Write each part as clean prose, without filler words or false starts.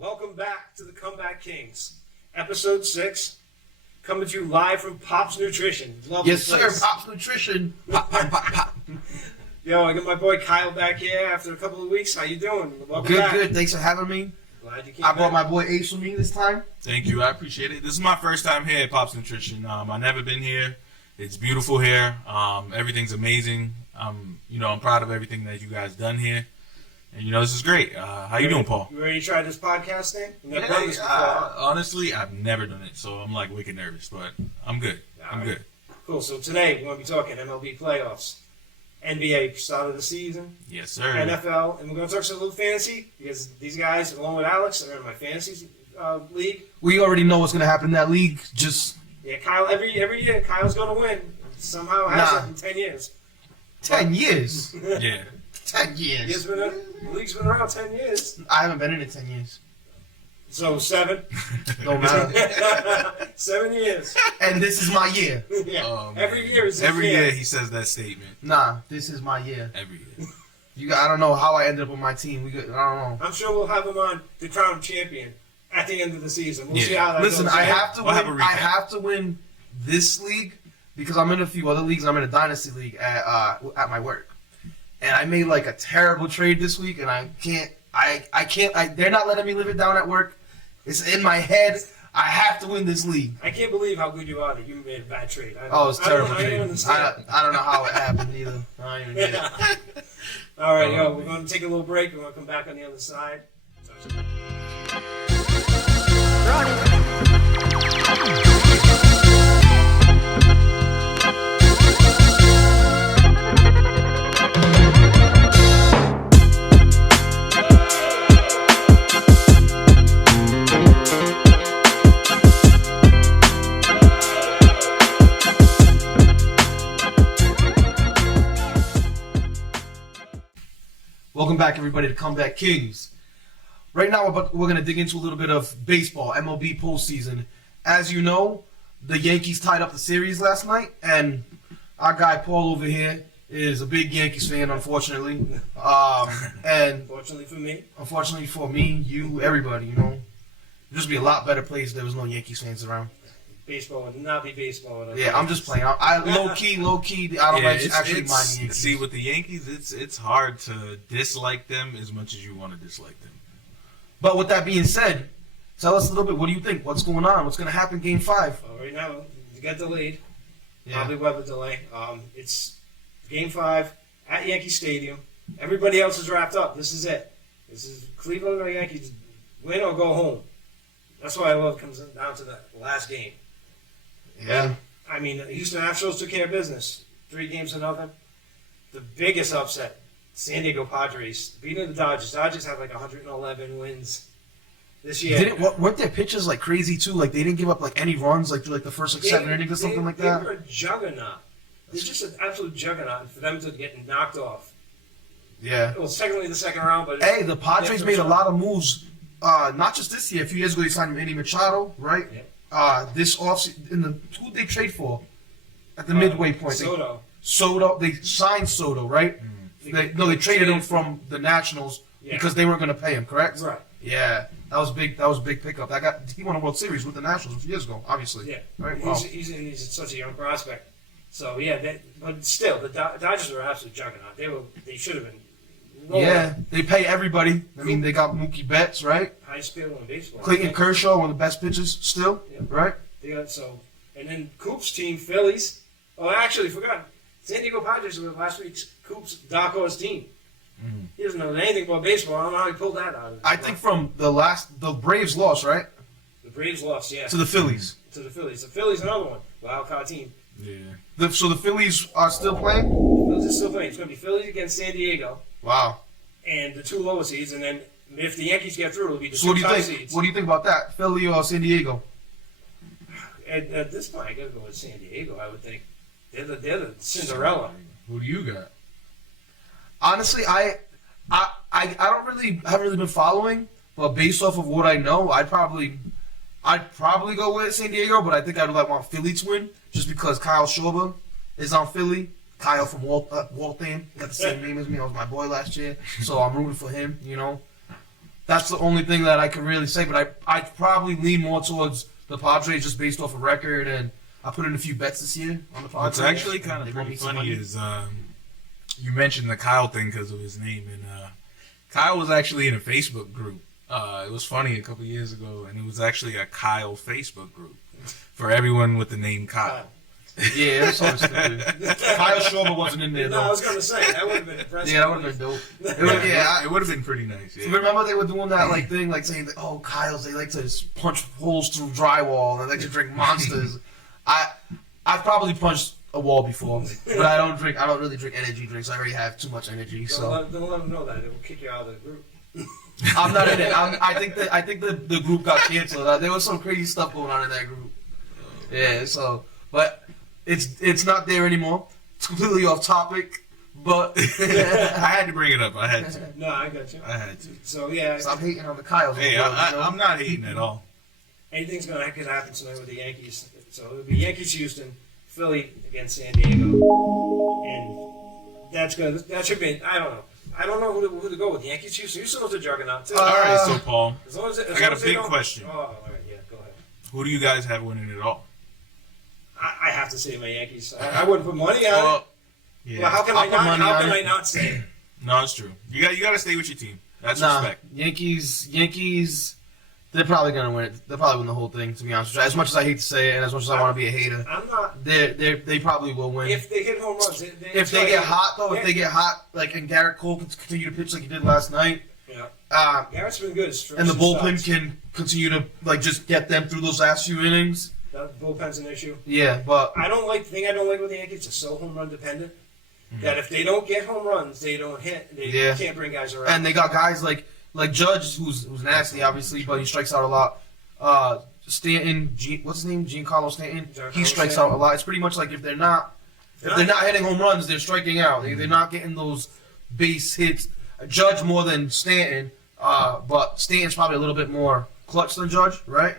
Welcome back to the Comeback Kings, episode 6, coming to you live from Pop's Nutrition. Lovely Yes, place. sir. Pop's Nutrition. Pop, pop, pop, pop. Yo, I got my boy Kyle back here after a couple of weeks. How you doing? Welcome Good, back. good. Thanks for having me. Glad you came I brought back. my boy Ace with me this time. Thank you. I appreciate it. This is my first time here at Pop's Nutrition. I've never been here. It's beautiful here. Everything's amazing. I'm proud of everything that you guys done here. And, this is great. How you doing, Paul? You ready to try this podcast thing? We've never done this before. Honestly, I've never done it, so I'm like wicked nervous, but I'm good. I'm good. Cool. So today we're going to be talking MLB playoffs, NBA start of the season, Yes, sir. NFL, and we're going to talk some little fantasy because these guys, along with Alex, are in my fantasy league. We already know what's going to happen in that league. Just Yeah, Kyle. Every year, Kyle's going to win. Somehow hasn't in 10 years. 10 years. Yeah. 10 The years. league's been around 10 years. I haven't been in it 10 years. So 7. Don't matter. 7 years. And this is my year. Yeah. Oh, man. Every year is his Every year. year he says that statement. Nah, this is my year. Every year. I don't know how I ended up on my team. I don't know. I'm sure we'll have him on the crown champion at the end of the season. We'll Yeah. see how that Listen, goes. I have to We'll have a win. recap. I have to win this league because I'm in a few other leagues. I'm in a dynasty league at my work, and I made like a terrible trade this week, and I can't. They're not letting me live it down at work. It's in my head. I have to win this league. I can't believe how good you are that you made a bad trade. It's terrible. I don't understand. I don't know how it happened either. I don't even get it. All right, we're going to take a little break. We're going to come back on the other side. Welcome back, everybody, to Comeback Kings. Right now, we're going to dig into a little bit of baseball, MLB postseason. As you know, the Yankees tied up the series last night, and our guy Paul over here is a big Yankees fan, unfortunately. And Fortunately for me. unfortunately for me, you, everybody, it'd just be a lot better place if there was no Yankees fans around. Baseball would not be baseball. Yeah, I'm just playing. I low key, I don't actually mind the Yankees. See, with the Yankees, it's hard to dislike them as much as you want to dislike them. But with that being said, tell us a little bit. What do you think? What's going on? What's going to happen Game 5? Well, right now, it got delayed. Yeah. Probably weather delay. It's Game 5 at Yankee Stadium. Everybody else is wrapped up. This is it. This is Cleveland or Yankees win or go home. That's why I love it comes down to the last game. Yeah. I mean, the Houston Astros took care of business. 3-0. The biggest upset, San Diego Padres beating the Dodgers. Dodgers have like 111 wins this year. Weren't their pitches like crazy too? Like they didn't give up like any runs like through like the first 7 innings or something like that. They were a juggernaut. They're just an absolute juggernaut. And for them to get knocked off. Yeah. Well, technically the second round, but Hey, the Padres made a lot of moves. Not just this year. A few years ago, they signed Manny Machado, right? Yeah. This offseason, who they trade for at the midway point? Soto. They signed Soto, right? They traded him from the Nationals because they weren't going to pay him, correct? Right. Yeah, that was big. That was a big pickup. He won a World Series with the Nationals a few years ago, obviously. Yeah. Right. Wow. He's such a young prospect. So yeah, but still, the Dodgers were an absolute juggernaut. They should have been. Yeah, they pay everybody. I mean, they got Mookie Betts, right? Highest paid in baseball. Clayton Kershaw, one of the best pitchers still, Yeah. right? They got and then Coop's team, Phillies. Oh, I actually forgot. San Diego Padres were last week's Coop's dark horse team. He doesn't know anything about baseball. I don't know how he pulled that out. I think from the Braves lost, right? The Braves lost, yeah, To the Phillies. to the Phillies. The Phillies, another one, wild card team. Yeah. So the Phillies are still playing? The Phillies are still playing. It's going to be Phillies against San Diego Wow. and the 2 lower seeds, and then if the Yankees get through, it'll be the So 2 what do you top think? seeds. What do you think about that? Philly or San Diego? At this point, I got to go with San Diego. I would think they're the Cinderella. Who do you got? Honestly, I haven't really been following, but based off of what I know, I'd probably go with San Diego, but I think I'd want Philly to win just because Kyle Schwarber is on Philly. Kyle from Waltham, got the same name as me. I was my boy last year, so I'm rooting for him. That's the only thing that I could really say. But I'd probably lean more towards the Padres just based off of record, and I put in a few bets this year on the Padres. What's actually kind They of won pretty me some funny money. is you mentioned the Kyle thing because of his name, and Kyle was actually in a Facebook group. It was funny a couple years ago, and it was actually a Kyle Facebook group for everyone with the name Kyle. Yeah, that's so stupid. Kyle Schwarber wasn't in there No, I though. was gonna say that would have been impressive. Yeah, that would have been dope. It would have been pretty nice. Yeah. Remember they were doing that like thing, like saying, that, "Oh, Kyle's they like to punch holes through drywall and they like to drink monsters." I've probably punched a wall before, but I don't really drink energy drinks. I already have too much energy, so Don't let them know that. It will kick you out of the group. I'm not in it. I think the group got canceled. There was some crazy stuff going on in that group. Yeah, so but it's not there anymore. It's completely off topic, but I had to bring it up. I had to. No, I got you. I had to. So yeah, stop hating on the Kyles. Hey, I'm not hating at all. anything's gonna happen tonight with the Yankees. So it'll be Yankees Houston, Philly against San Diego, and that should be. I don't know who to go with. Yankees Houston. Houston was a juggernaut too. All right, so Paul, As long as it, as I got long a as they big don't- question. Oh, all right, yeah, go ahead. Who do you guys have winning it all? I have to say my Yankees. I wouldn't put money on it. Well, yeah. Well, how can I'll I put not? money How on can it. I not say it? No, it's true. You got to stay with your team. That's Nah, respect. Yankees. They're probably gonna win it. They'll probably win the whole thing. To be honest with you, as much as I hate to say it, and as much as I want to be a hater, I'm not. they probably will win. If they hit home runs, If they get hot though, Yeah. if they get hot, like and Garrett Cole can continue to pitch like he did last night, Yeah, Garrett's been good. and the bullpen can continue to like just get them through those last few innings. That bullpen's an issue. Yeah, but I don't like the thing I don't like with the Yankees. They're so home run dependent that if they don't get home runs, they don't hit. They Yeah. can't bring guys around. and they got guys like Judge, who's nasty, obviously, but he strikes out a lot. Stanton, what's his name? Giancarlo Stanton. Giancarlo He strikes Stanton. out a lot. It's pretty much like if they're not hitting home runs, they're striking out. They're not getting those base hits. Judge more than Stanton, but Stanton's probably a little bit more clutch than Judge, right?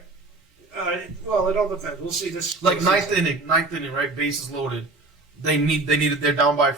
Well, it all depends. We'll see this. Like this ninth season. inning, right? Bases loaded. They need it. They're down by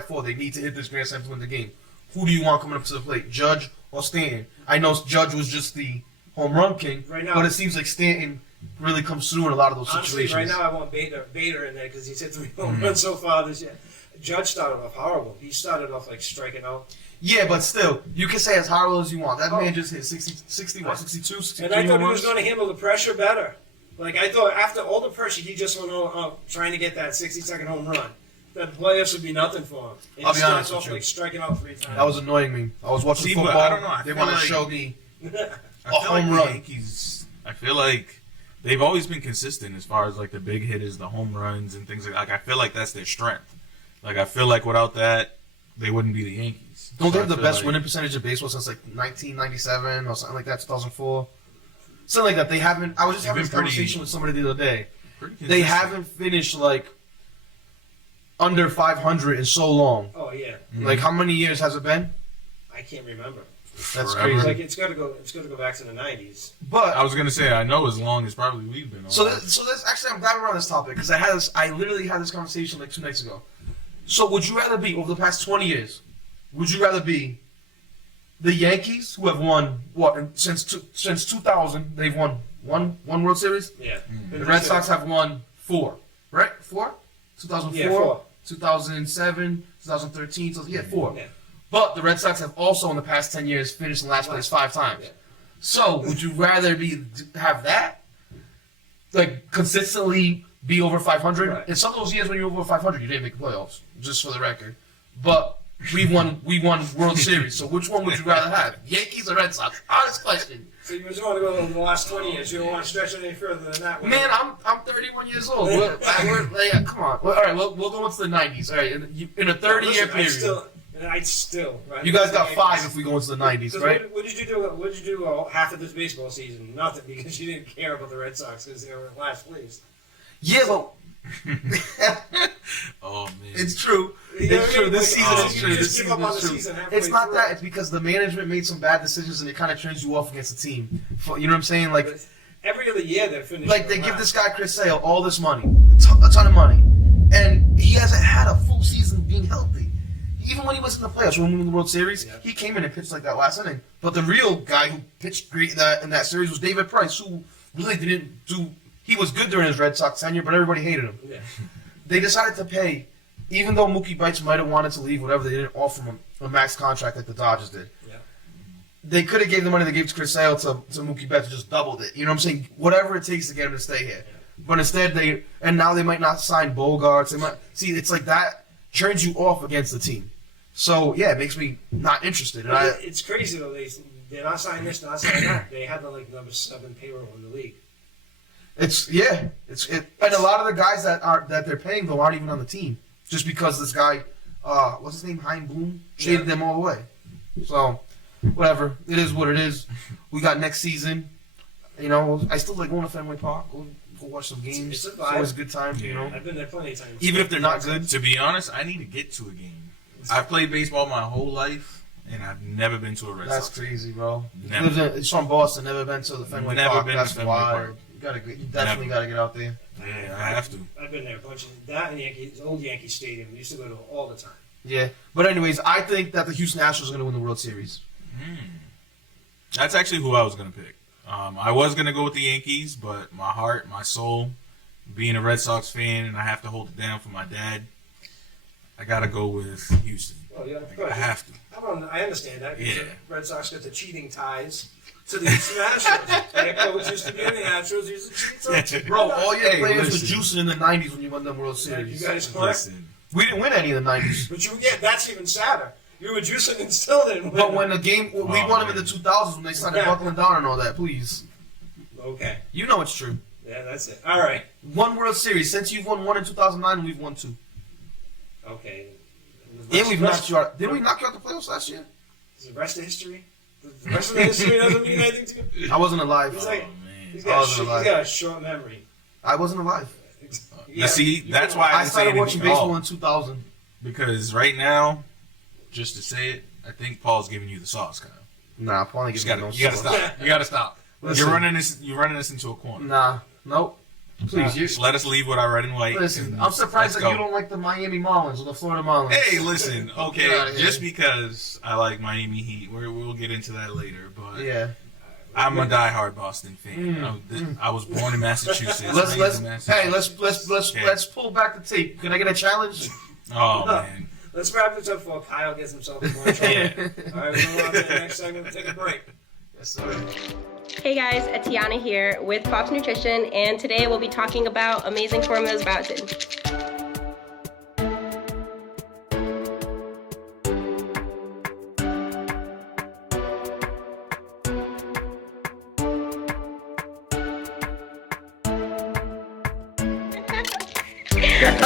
4. They need to hit this grand slam to win the game. Who do you want coming up to the plate, Judge or Stanton? I know Judge was just the home run king, Right now- but it seems like Stanton really comes through in a lot of those Honestly, situations. right now I want Bader in there because he's hit 3 home runs so far this year. Judge started off horrible. He started off like striking out. Yeah, but still, you can say as horrible as you want. That Oh. man just hit 62, 63 And I thought home he was runs. going to handle the pressure better. Like, I thought after all the pressure he just went on trying to get that 60-second home run, the playoffs would be nothing for him. And I'll he be honest starts with off you. like striking out 3 times. That was annoying me. I was watching See, but football. I don't know. I They feel want to like- show me I a feel home like run. the Yankees, I feel like they've always been consistent as far as like the big hitters, the home runs, and things like that. Like, I feel like that's their strength. Like, I feel like without that, they wouldn't be the Yankees. Don't So they I have the feel best like- winning percentage of baseball since like 1997 or something like that, 2004? Something like that. They haven't. I was just They've having been this pretty- conversation with somebody the other day. Pretty They consistent. haven't finished like under 500 in so long. Oh yeah, Like how many years has it been? I can't remember. That's Forever. crazy. Like it's got to go back to the 90s. But I was gonna say I know as long as probably we've been on. so that's actually I'm glad we're on this topic because I literally had this conversation like 2 nights ago. So would you rather be over the past 20 years? Would you rather be the Yankees who have won since 2000? They've won one World Series. Yeah. The Red Sox have won 4, right? 4? 2004, Yeah, 4. 2007, 2013. So 4. Yeah. But the Red Sox have also in the past 10 years finished in last place 5 times. Yeah. So would you rather have that, like consistently be over 500? Right. In some of those years when you're over 500, you didn't make the playoffs, just for the record. But we won World Series. So which one would you rather have, Yankees or Red Sox? Honest question. So you just want to go in the last 20 years. You don't want to stretch it any further than that. Man, I'm 31 years old. Come on. Well, all right, we'll go into the 90s. All right, in a 30-year period. I'd still. Right? You guys got 5 if we go into the 90s, 'Cause right? What did you do? What did you do half of this baseball season? Nothing, because you didn't care about the Red Sox because they were in last place. Yeah, but oh man, it's true. You know It's what I true. mean? This Like, season you is true. just This give season up on is the true. season halfway It's not through. that. It's because the management made some bad decisions and it kind of turns you off against the team. You know what I'm saying? Like Every other year they're finishing. they give this guy Chris Sale all this money, a ton of money, and he hasn't had a full season being healthy. even when he was in the playoffs, when we won the World Series, Yeah. he came in and pitched like that last inning. But the real guy who pitched great in that series was David Price, who really didn't do. He was good during his Red Sox tenure, but everybody hated him. Yeah. They decided to pay, even though Mookie Betts might have wanted to leave, whatever. They didn't offer him a max contract like the Dodgers did. Yeah. They could have gave the money they gave to Chris Sale to Mookie Betts, just doubled it. You know what I'm saying? Whatever it takes to get him to stay here. But instead, now they might not sign Bogarts. They might see it's like that turns you off against the team. So yeah, it makes me not interested. And It's crazy though. They're not signing this, not signing that. They have the number 7 payroll in the league. and a lot of the guys that they're paying though aren't even on the team, just because this guy, what's his name, Hein Bloom, traded them all away. So whatever, it is what it is. We got next season. You know, I still like going to Fenway Park. Go watch some games. It's a It's always a vibe. good time. You know, I've been there plenty of times. even if they're not good. To be honest, I need to get to a game. I've played baseball my whole life, and I've never been to a Red That's Sox. crazy, bro. Never. It's from Boston. Never been to the Fenway Never Park. been to That's Fenway wild. Park. You definitely got to get out there. Yeah, I have to. I've been there a bunch of that and Yankees, old Yankee Stadium. We used to go to all the time. Yeah, but anyways, I think that the Houston Astros are going to win the World Series. That's actually who I was going to pick. I was going to go with the Yankees, but my heart, my soul, being a Red Sox fan, and I have to hold it down for my dad, I got to go with Houston. Well, yeah, I have to. I understand that. Because Yeah. the Red Sox got the cheating ties to the Houston Astros. Their coach used to be in the Astros. He used to cheat. So, Bro, all your Hey, players listen. were juicing in the 90s when you won them World you Series. guys correct. Listen, We didn't win any in the 90s. But that's even sadder. You were juicing and still didn't win. But when the game, we Oh, won them in man. the 2000s when they started Yeah. buckling down and all that, please. Okay. You know it's true. Yeah, that's it. All right. One World Series. Since you've won one in 2009, we've won 2. Okay. And we've knocked you out. Didn't we knock you out the playoffs last year? Is the rest of history? The rest of the history doesn't mean anything to you? I wasn't alive. He's like, oh, man. he's I got, wasn't alive. he's got a short memory. I wasn't alive. Now, see, that's why I I didn't say started anything watching at all. baseball in 2000. Because right now, just to say it, I think Paul's giving you the sauce, Kyle. Nah, Paul ain't You giving me gotta, no you gotta sauce. stop. You gotta stop. Listen. You're running this into a corner. Nah, nope. Please, Just let us leave with our red and white. listen. and I'm surprised let's that you go. don't like the Miami Marlins or the Florida Marlins. Hey, listen. Get outta Okay, here. just because I like Miami Heat, we'll get into that later. But Yeah. I'm a diehard Boston fan. I was born in Massachusetts. Let's raised in Massachusetts. Okay. let's pull back the tape. Can I get a challenge? Oh man. Let's wrap this up before Kyle gets himself in more trouble. Yeah. All right, we're going on to the next segment. Take a break. Yes, sir. Hey guys, Atiana here with Pops Nutrition, and today we'll be talking about Amazing Formulas Biotin.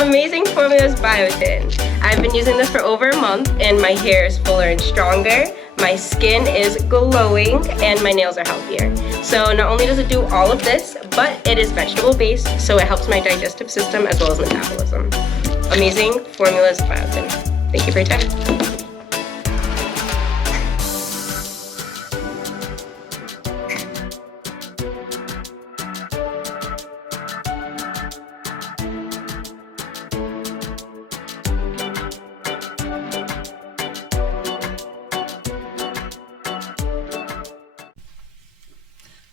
Amazing Formulas Biotin. I've been using this for over a month, and my hair is fuller and stronger. My skin is glowing and my nails are healthier. So not only does it do all of this, but it is vegetable based, so it helps my digestive system as well as metabolism. Amazing Formulas Biotin. Thank you for your time.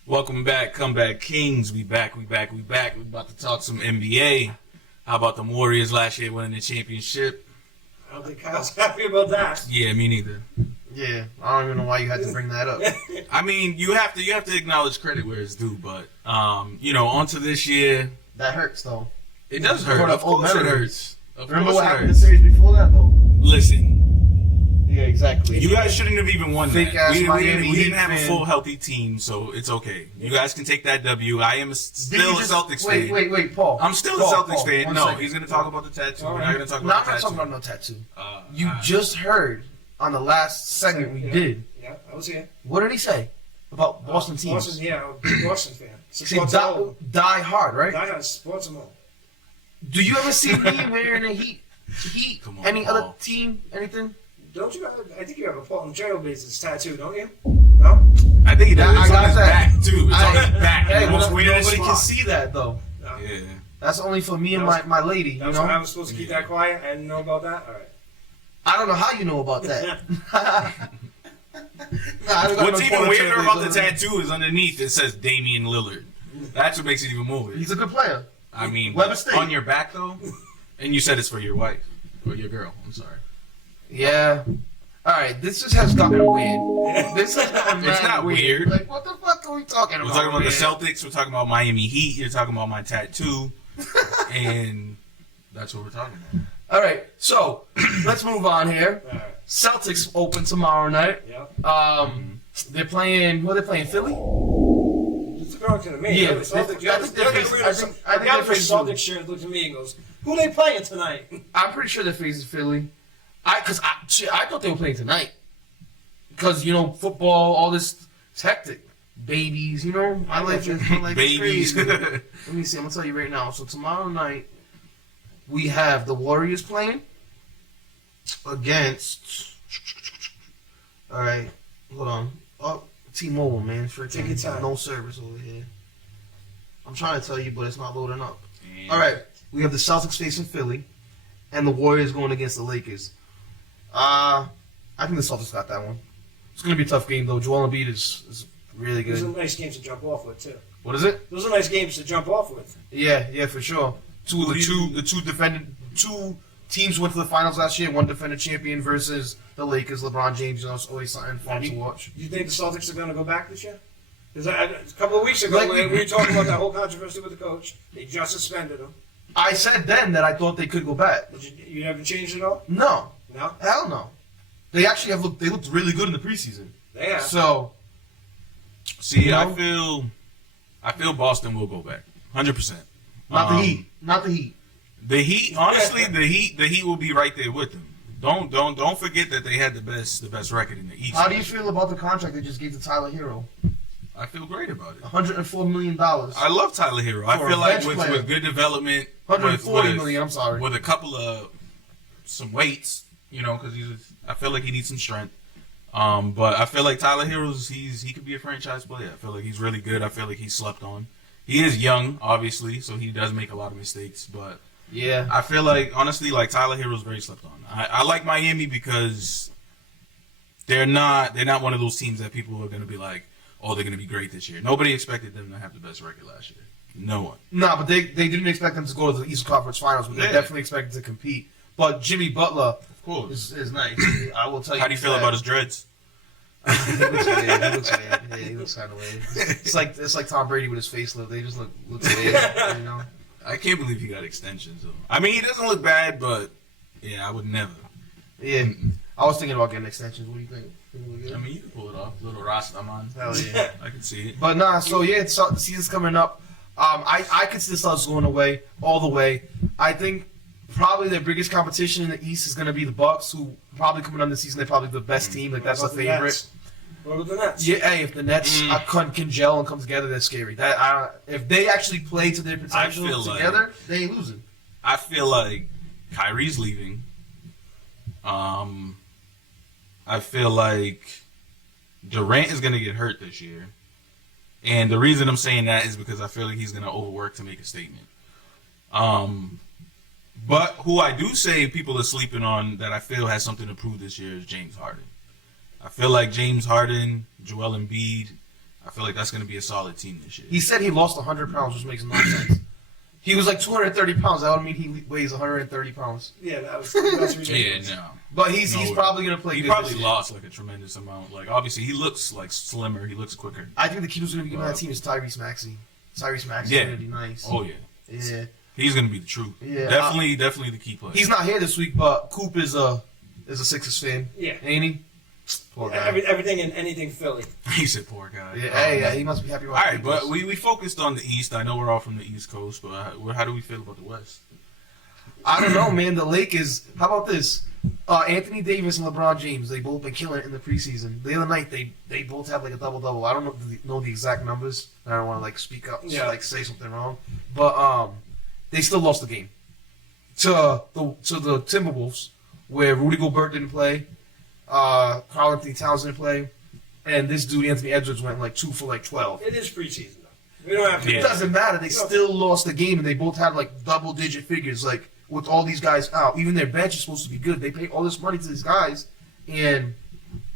Welcome back, Comeback Kings. We back. We about to talk some NBA. How about the Warriors last year winning the championship? I don't think Kyle's happy about that. Yeah, me neither. Yeah, I don't even know why you had to bring that up. I mean, you have to acknowledge credit where it's due, but on to this year, That hurts though. it does hurt. Brought Of up old course it memories. hurts. Of Remember course what it happened in the hurts. series before that though? Listen, Yeah, exactly. you guys shouldn't have even won Fake that. ass We Miami didn't Heat have a fan. full healthy team, so it's okay. You guys can take that W. I am still Did a you just- Celtics wait, fan. Wait, Paul. I'm still Paul, a Celtics Paul, fan. one No, second. he's going to talk about the tattoo. We're not going to talk No, about I'm the not tattoo. talking about no tattoo. You alright. just heard on the last segment we Yeah. did. Yeah, I was here. What did he say about Boston teams? Boston, yeah, I'm a big Boston fan. See, Supports all. die hard, right? Die Hard supports them all. Do you ever see me wearing a Heat? Come on, Any Paul. other team? Anything? Don't you? I think you have a Portland Trail Blazers tattoo, don't you? No. I think he does. I It's got on his that. back, too. It's on his back. Hey, The most nobody weirdest can spot. see that though. No. Yeah. That's only for me and That was- my lady. You That was when I know. was supposed to keep that quiet. I didn't know about that. All right. I don't know how you know about that. I don't got What's no even Porter weirder Trailblazers about the underneath. tattoo is underneath it says Damian Lillard. That's what makes it even more weird. He's a good player. I mean, Weber State. on your back though, and you said it's for your wife or your girl. I'm sorry. Yeah. All right, this just has gotten weird. This has gotten It's mad not weird. Like, what the fuck are we talking We're about? talking about the man? Celtics. We're talking about Miami Heat. You're talking about my tattoo, and that's what we're talking about. All right, so let's move on here. All right. Celtics open tomorrow night. Yep. They're playing. Who are they playing? Philly. It's according to me. Yeah, The Celtics, I think they're facing- I think the guy they're with the facing- Celtics shirt looked at me and goes, "Who they playing tonight?" I'm pretty sure they're facing Philly. I thought they were playing tonight. Because football, all this it's hectic. Babies, I like this. I like this Babies. crazy. Let me see. I'm gonna tell you right now. So tomorrow night we have the Warriors playing against. All right, hold on. Oh, T-Mobile, man, Take your freaking time. no service over here. I'm trying to tell you, but it's not loading up. All right, we have the Celtics facing Philly, and the Warriors going against the Lakers. I think the Celtics got that one. It's gonna be a tough game though. Joel Embiid is really Those are good. nice games to jump off with too. What is it? Those are nice games to jump off with. Yeah, for sure. The two teams went to the finals last year. One defended champion versus the Lakers. LeBron James, it's always something fun to watch. Do you think the Celtics are going to go back this year? Because a couple of weeks ago, Like we were talking about that whole controversy with the coach. They just suspended him. I said then that I thought they could go back. You haven't changed it all? No, No? hell no. They actually have looked. They looked really good in the preseason. They have. So See, You know? I feel Boston will go back, 100%. not the Heat. Not the Heat. The Heat, honestly, the Heat will be right there with them. Don't forget that they had the best record in the East. How do you feel about the contract they just gave to Tyler Hero? I feel great about it. $104 million. I love Tyler Hero. I For a feel like bench player. with good development, $140 million. I'm sorry. with a couple of some weights, because I feel like he needs some strength. But I feel like Tyler Hero's he could be a franchise player. I feel like he's really good. I feel like he's slept on. He is young, obviously, so he does make a lot of mistakes. But Yeah. I feel like honestly, like Tyler Hero's very slept on. I like Miami because they're not one of those teams that people are going to be like, oh, they're going to be great this year. Nobody expected them to have the best record last year. No one. No, but they didn't expect them to go to the Eastern Conference Finals, but they Yeah. definitely expected to compete. But Jimmy Butler Of course. is nice. I will tell you. How do you feel that. about his dreads? He looks weird. He looks weird. Yeah, he looks kind of weird. It's like Tom Brady with his facelift. They just look weird. I can't believe he got extensions. Though. I mean, he doesn't look bad, but yeah, I would never. Yeah. I was thinking about getting extensions. What do you think? Think it look good? I mean, you can pull it off. Little Rastaman. Hell yeah. I can see it. But nah, so yeah, the season's coming up. I could see the Celtics going away all the way. I think probably their biggest competition in the East is going to be the Bucks, who probably coming on the season they're probably the best team. Like that's the What about the favorite. Nets? What about the Nets? Yeah, hey, if the Nets can gel and come together, that's scary. If they actually play to their potential feel like- together, they ain't losing. I feel like Kyrie's leaving. I feel like Durant is going to get hurt this year. And the reason I'm saying that is because I feel like he's going to overwork to make a statement. But who I do say people are sleeping on that I feel has something to prove this year is James Harden. I feel like James Harden, Joel Embiid, I feel like that's going to be a solid team this year. He said he lost 100 pounds, which makes no sense. He was like 230 pounds. That would mean he weighs 130 pounds. Yeah, that's Yeah, ridiculous. no. But he's No, probably going to play He good probably this year. lost like a tremendous amount. Like obviously he looks like slimmer. He looks quicker. I think the key who's going to be given Wow. that team is Tyrese Maxey. Tyrese Maxey's Yeah. going to be nice. Oh yeah, Yeah. he's gonna be the truth. Yeah, definitely the key player. He's not here this week, but Coop is a Sixers fan. Yeah. Ain't he? Poor guy. Everything and anything Philly. He said, "Poor guy." Yeah, he must be happy about All the right, but Lakers. we focused on the East. I know we're all from the East Coast, but how do we feel about the West? I don't know, man. The Lakers. How about this? Anthony Davis and LeBron James. They both been killing it in the preseason. The other night, they both have like a double-double. I don't know the exact numbers. I don't want to like speak up, like say something wrong. But they still lost the game to the Timberwolves, where Rudy Gobert didn't play, Karl Anthony Towns didn't play, and this dude Anthony Edwards went like 2 for like 12. It is preseason though. We don't have to. It doesn't matter. They still lost the game, and they both had like double-digit figures. Like with all these guys out. Even their bench is supposed to be good. They pay all this money to these guys, and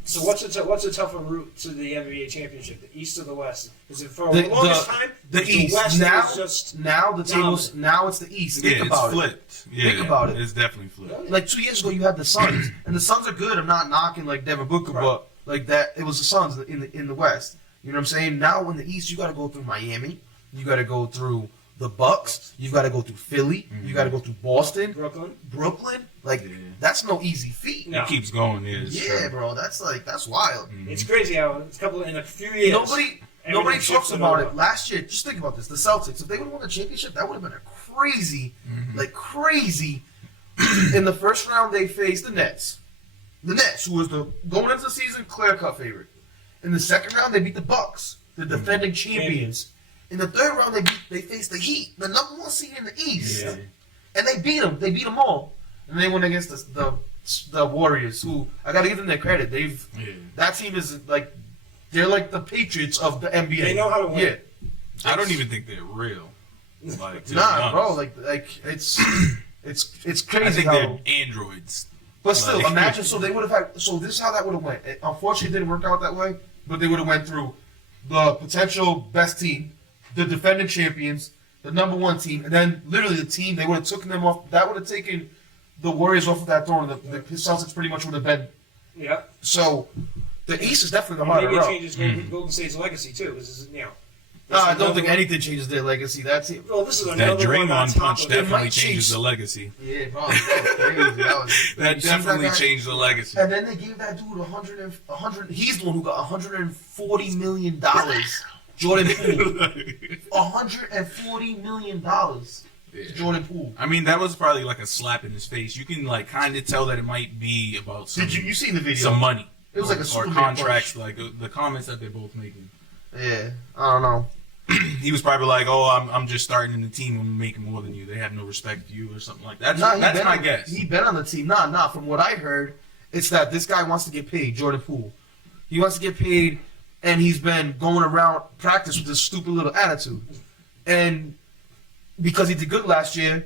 So what's a tougher route to the NBA championship, the East or the West? Is it for the, the longest time? the was East. West Now, was just now the tables. dominant. Now it's the East. Think Yeah, about it's it. flipped. Yeah, Think about it. It's definitely flipped. Like 2 years ago, you had the Suns, and the Suns are good. I'm not knocking like Devin Booker, Right. but like that, it was the Suns in the West. You know what I'm saying? Now in the East, you got to go through Miami. You got to go through the Bucks. You got to go through Philly. You got to go through Boston, Brooklyn. Like Yeah. that's no easy feat. No. It keeps going. Yeah, it's Yeah, true. bro, that's wild. It's crazy how in a few years. Nobody everything talks shifted about over. it. Last year, just think about this: the Celtics. If they would have won the championship, that would have been a crazy, like crazy. In the first round, they faced the Nets. The Nets, who was the going into the season clear-cut favorite. In the second round, they beat the Bucks, the defending champions. In the third round, they faced the Heat, the number one seed in the East, Yeah. and they beat them. They beat them all, and they went against the Warriors, who I got to give them their credit. That team is like they're like the Patriots of the NBA. They know how to win. Yeah, I don't even think they're real. Like, to be nah, bro. honest. Like it's crazy. I think how, they're androids. But still, Like- imagine. So they would have had. So this is how that would have went. It, unfortunately, it didn't work out that way. But they would have went through the potential best team, the defending champions, the number one team, and then literally the team they would have taken them off. That would have taken the Warriors off of that throne. The Celtics pretty much would have been. Yeah. So the East is definitely the harder Maybe it route. changes Golden State's legacy too. This is No, I don't think anything changes their legacy. That's it. Well, this is That another one on Draymond top punch of It definitely might changes change- the legacy. Yeah, bro. That was crazy. That you see definitely guy? changed the legacy. And then they gave that dude 100. He's the one who got $140 million. Jordan Poole. $140 million. Jordan Poole. I mean, that was probably like a slap in his face. You can like kind of tell that it might be about some, Did you seen the video? some money. It was like a or Superman contracts, punch. like the comments that they're both making. Yeah, I don't know. He was probably like, "Oh, I'm just starting in the team. I'm making more than you. They have no respect for you, or something like that." Nah, That's my guess. He been on the team. Nah. From what I heard, it's that this guy wants to get paid. Jordan Poole. He wants to get paid, and he's been going around practice with this stupid little attitude. And because he did good last year,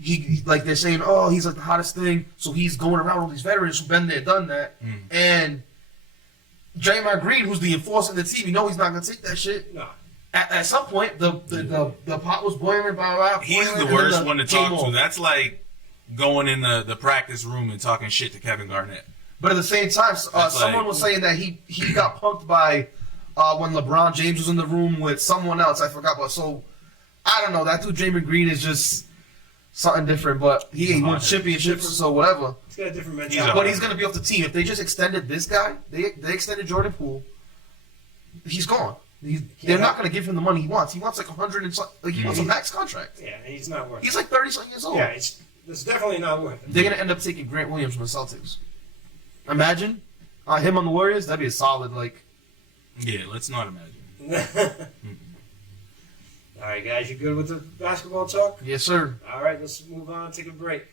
he like they're saying, oh, he's like the hottest thing. So he's going around all these veterans who've been there, done that. And Draymond Green, who's the enforcer of the team, you know he's not gonna take that shit. No. At some point, the pot was boiling. Blah, He's boiling, the and then worst one to game talk to. off. That's like going in the practice room and talking shit to Kevin Garnett. But at the same time, That's someone like- was saying that he got punked by when LeBron James was in the room with someone else. I forgot, but so I don't know. That dude Draymond Green is just something different. But he ain't won hard. championships, so whatever. He's got a different He's mentality. a- But he's gonna be off the team if they just extended this guy. They extended Jordan Poole. He's gone. They're not gonna give him the money he wants. He wants like 100 and like he wants a max contract. Yeah, he's not worth it. He's like 30-something years old. Yeah, it's definitely not worth it. They're gonna end up taking Grant Williams from the Celtics. Imagine him on the Warriors. That'd be a solid like. Yeah, let's not imagine. All right, guys, you good with the basketball talk? Yes, sir. All right, let's move on. Take a break.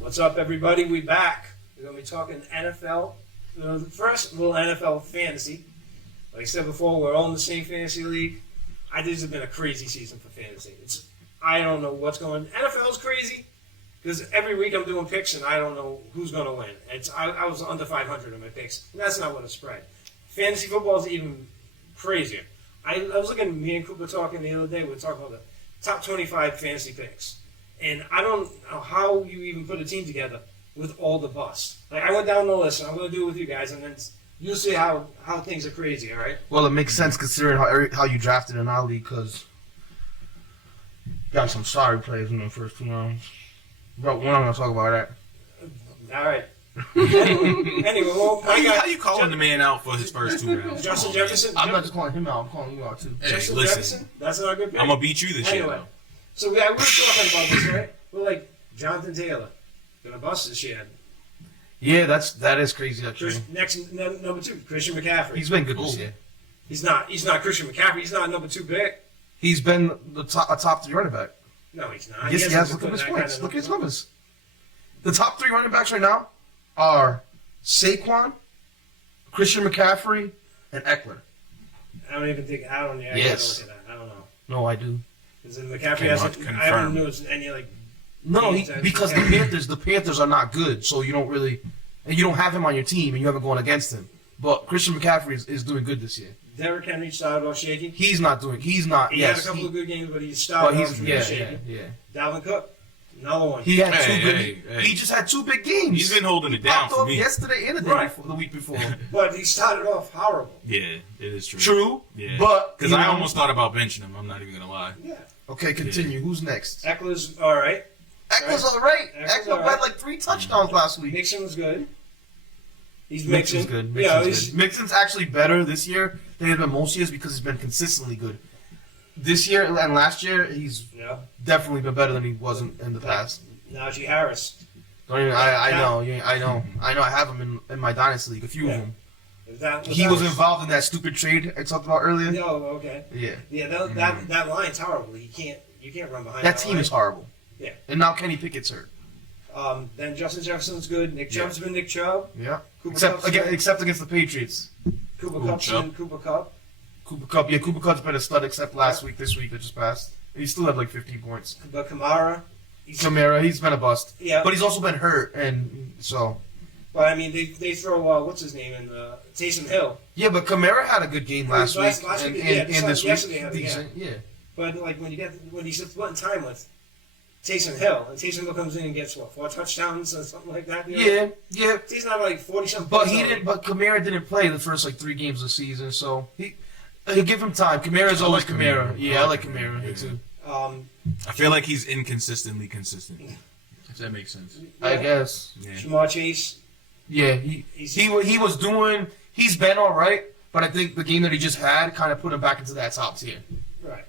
What's up, everybody? We back. We're going to be talking NFL. First, a little NFL fantasy. Like I said before, we're all in the same fantasy league. This has been a crazy season for fantasy. I don't know what's going on. NFL's crazy because every week I'm doing picks and I don't know who's going to win. I was under 500 in my picks. And that's not what a spread. Fantasy football is even crazier. I was looking at me and Cooper talking the other day. We were talking about the top 25 fantasy picks. And I don't know how you even put a team together with all the busts. Like, I went down the list, and I'm going to do it with you guys, and then you'll see how things are crazy, all right? Well, it makes sense considering how you drafted in our league because got some sorry players in the first 2 rounds. But we're not going to talk about that. All right. Anyway, well, my guy, How you calling the man out for his first 2 rounds? Justin Come on, Jefferson. I'm not just calling him out. I'm calling you out too. Hey, Justin listen. Jefferson. That's not a good pick. I'm gonna beat you this year. Anyway. Though. So we were talking about this, right? We're like Jonathan Taylor gonna bust this year. Yeah, that is crazy actually. Number 2, Christian McCaffrey. He's been good this year. He's not Christian McCaffrey. He's not a number 2 pick. He's been a top 3 running back. No, he's not. Yes, he has. hasn't Look at his put that points. kind Look at his of numbers. The top 3 running backs right now are Saquon, Christian McCaffrey, and Eckler. I don't even think. I don't. Yeah, Yes. I gotta look at that. I don't know. No, I do. Because McCaffrey Cannot hasn't. confirm. I haven't noticed any like. No, games because the Panthers are not good, so you don't really, and you don't have him on your team, and you haven't gone against him. But Christian McCaffrey is doing good this year. Derrick Henry started off shaky. He's not. He had a couple of good games, but he started off really shaky. Dalvin Cook, another one. He had Hey, two big. hey. He just had 2 big games. He's been holding it He down popped for off me. yesterday and Right. the week before. But he started off horrible. Yeah, it is true. True, Yeah. but Because you I know- almost thought about benching him. I'm not even gonna lie. Yeah. Okay, continue. Who's next? Eckler's all right. Eckler's all right. Eckler's Eckler all right. had like 3 touchdowns last week. Mixon was good. He's Mixon's mixing. good. Yeah, Mixon's good. Mixon's actually better this year than he's been most years because he's been consistently good. This year and last year, he's yeah. definitely been better than he was in the past. Najee Harris. Don't even, I know. I know. I have him in my dynasty league. A few Yeah. of them. Was He was involved in that stupid trade I talked about earlier. No, okay. Yeah. Yeah, that line's horrible. You can't run behind That team line. is horrible. Yeah. And now Kenny Pickett's hurt. Then Justin Jefferson's good. Nick Yeah. Chubb's been Nick Chubb. Yeah. Cooper Except Kupp's good. except against the Patriots. Cooper Who, Kupp's Chubb? been Cooper Kupp. Cooper Kupp. Yeah, Cooper Kupp's been a stud except last week. This week that just passed. He still had like 15 points. But Kamara. Kamara, he's been a bust. Yeah. But he's also been hurt, and so. But I mean, they throw what's his name in Taysom Hill. Yeah, but Kamara had a good game last week, Last and, week, and, yeah, and this yesterday week, had a- decent. Yeah. But like when he's splitting time with Taysom Hill, and Taysom Hill comes in and gets 4 touchdowns or something like that. You know? Yeah. He's not like 40-something. But he didn't. But Kamara didn't play the first 3 games of the season, so he'll give him time. Kamara's always like Kamara. Kamara. Yeah, I like Kamara me too. I feel like he's inconsistently consistent. If that makes sense. I guess. Yeah. Jamar Chase. Yeah, he was doing. He's been all right, but I think the game that he just had kind of put him back into that top tier. Right.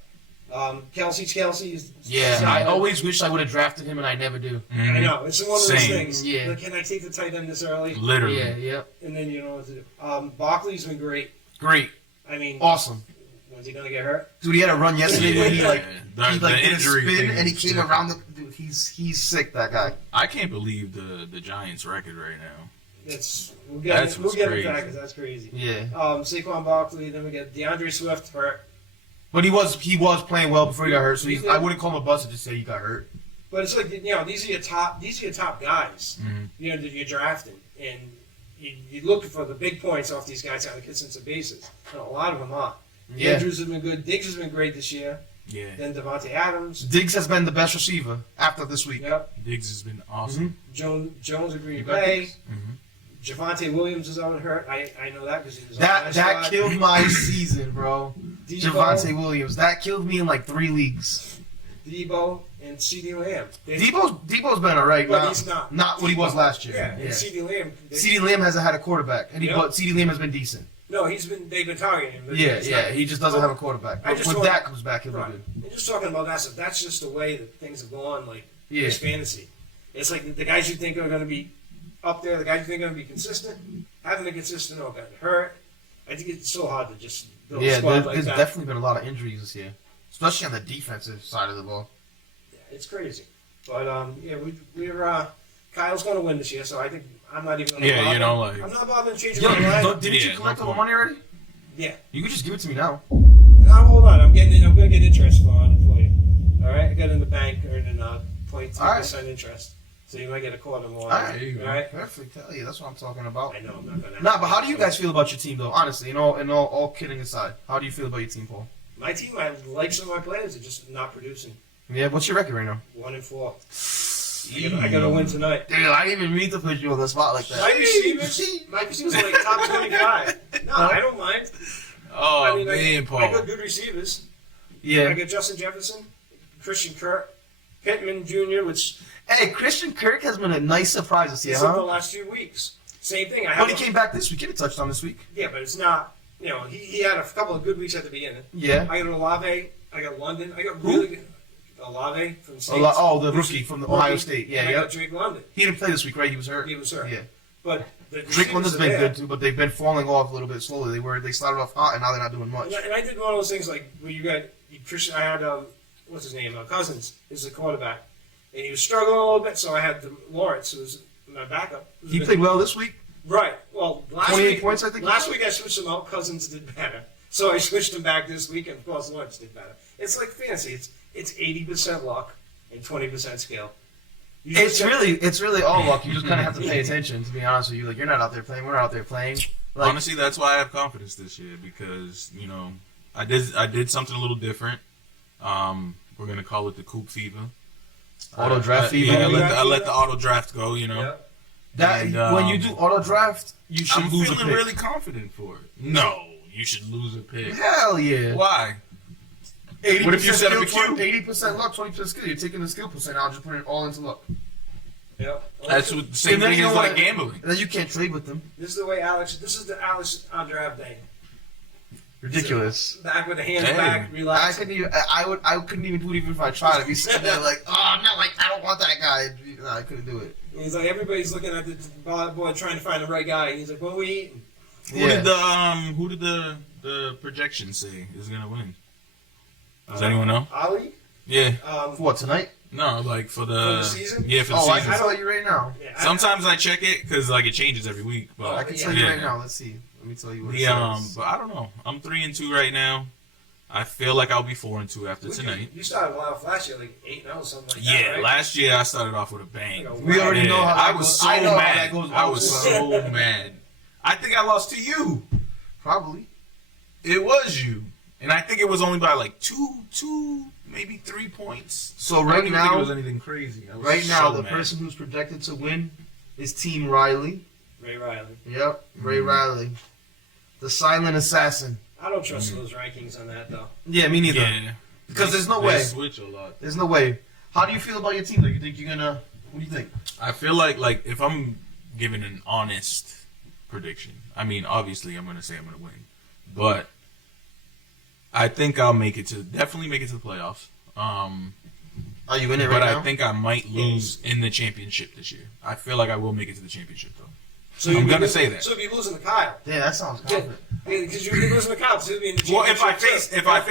Kelsey's. Yeah, I always wish I would have drafted him, and I never do. I know. It's one of those Same. things. Yeah. Like, can I take the tight end this early? Literally. Yeah. And then you know what to do. Barkley's been great. Great, I mean, awesome, when's he gonna get hurt? dude. He had a run yesterday where he Yeah. like The he like did a injury spin thing and he is came different. around the. Dude, he's sick. That guy. I can't believe the Giants' record right now. We'll get That's we'll what's get into crazy. that because that's crazy. Yeah, Saquon Barkley. Then we get DeAndre Swift hurt. but he was playing well before he got hurt. So He did. I wouldn't call him a bust to just say he got hurt. But it's like these are your top guys. Mhm. You know that you're drafting, and you look for the big points off these guys on a consistent basis. And a lot of them are. Yeah. Andrews has been good. Diggs has been great this year. Yeah. Then Devontae Adams. Diggs has been the best receiver after this week. Yep. Diggs has been awesome. Jones of Green You got Bay. Diggs? Javonte Williams is out hurt. I know that because he was on That my that squad. killed my season, bro. Debo, Javonte Williams. That killed me in like 3 leagues. Debo, and CeeDee Lamb. Debo's been alright, But now. he's not. Not what he was last year. Yeah, and CeeDee Lamb. CeeDee Lamb hasn't had a quarterback, and Yeah. but CeeDee Lamb has been decent. No, they've been targeting him. but Yeah, it's yeah. not- He just doesn't have a quarterback. I But just when want- that comes back, he'll be Right. good. And just talking about that stuff, that's just the way that things have gone, like, Yeah. this fantasy. It's like the guys you think are going to be up there, the guys you think are going to be consistent, haven't been consistent or gotten hurt. I think it's so hard to just build a Yeah, squad like there's that. definitely been a lot of injuries this year, especially on the defensive side of the ball. Yeah, it's crazy. But, we're Kyle's going to win this year, so I think I'm not even going to Yeah, bother. you know, like- I'm not bothering changing Yo, my mind. didn't you Yeah, collect no all the point. money already? Yeah. You could just give it to me now. Now, hold on. I'm going to get interest on it for you. All right? I got in the bank earning 0.2% interest. So you might get a quarter more. All right, There you go. All right? Perfect. Hell yeah, that's what I'm talking about. I know I'm not going to. Nah, but how do you guys feel about your team, though? Honestly, all kidding aside, how do you feel about your team, Paul? My team, I like some of my players. Are just not producing. Yeah, what's your record right now? 1-4. I got to win tonight. Dude, I didn't even mean to put you on the spot like that. My receivers are like top 25. No, I don't mind. Oh, I mean, man, I Paul. got good receivers. I Yeah. got Justin Jefferson, Christian Kirk, Pittman Jr., which Hey, Christian Kirk has been a nice surprise this year, is in the huh? last few weeks. Same thing. But he came back this week. He had a touchdown this week. Yeah, but it's not. He had a couple of good weeks at the beginning. Yeah. I got Olave. I got London. I got really good. Olave from Saints. The rookie from the Ohio State. Yeah, and I yeah. got Drake London. He didn't play this week, right? He was hurt. He was hurt. Yeah. But Drake London's been good too, but they've been falling off a little bit slowly. They started off hot, and now they're not doing much. And I did one of those things like where you got Christian. I had what's his name? Cousins is the quarterback, and he was struggling a little bit. So I had Lawrence, who was my backup. He played well this week. Right. Well, last 28 week, points, I think. Last week I switched him out. Cousins did better, so I switched him back this week, and of course Lawrence did better. It's like fantasy. It's 80% luck and 20% skill. It's really all luck. You just kind of have to pay attention. To be honest with you, like you're not out there playing. We're not out there playing. Like, Honestly, that's why I have confidence this year because I did something a little different. We're gonna call it the Coop Fever. Auto draft fever. Yeah, I let the auto draft go. Yeah. That when you do auto draft, you should I'm lose a feeling pick. really confident for it. No, you should lose a pick. Hell yeah. Why? 80% What if you set up a skill, Q? 80% luck, 20% skill. You're taking the skill percent out, just putting it all into luck. Yeah. That's what the same And then thing you is know like what? gambling. And then you can't trade with them. This is the way Alex. This is the Alex on draft day. Ridiculous. Back with the hands Hey. back, relax. I couldn't even do it even if I tried. I'd be sitting there like, I'm not like, I don't want that guy. No, I couldn't do it. And he's like, everybody's looking at the boy trying to find the right guy. And he's like, what are we eating? Who did the projection say is gonna win? Does anyone know? Ali? Yeah. For what, tonight? No, like for For the the season? Yeah, for the Oh, I season. can tell you right now. Yeah, Sometimes I check it because like it changes every week. But I can Yeah. tell you Yeah. right now. Let's see. Let me tell you what it The says. but I don't know. I'm 3-2 right now. I feel like I'll be 4-2 after tonight. You started a lot of last year, like 8-0, something like Yeah, that, right? last year I started off with a bang. Like a We already Yeah, know how that I goes. was so I know how mad. that goes I was also. so mad. I think I lost to you. Probably. It was you, and I think it was only by like two, maybe 3 points. So I right don't even think now- it was anything crazy. I was Right now, so the mad. person who's projected to win is Team Riley. Ray Riley. Yep, Ray Riley. The silent assassin. I don't trust those rankings on that, though. Yeah, me neither. Yeah, Because there's no they way. switch a lot. There's no way. How do you feel about your team? Do you think you're gonna? What do you think? I feel like if I'm giving an honest prediction, I mean obviously I'm gonna say I'm gonna win, but I think I'll definitely make it to the playoffs. Are you in it right But now? I think I might lose in the championship this year. I feel like I will make it to the championship though. So I'm you'd be gonna losing- say that. So if you're losing to Kyle. Yeah, that sounds confident. Because you'd be losing to Kyle, so you'd be in the Well, if championship I too.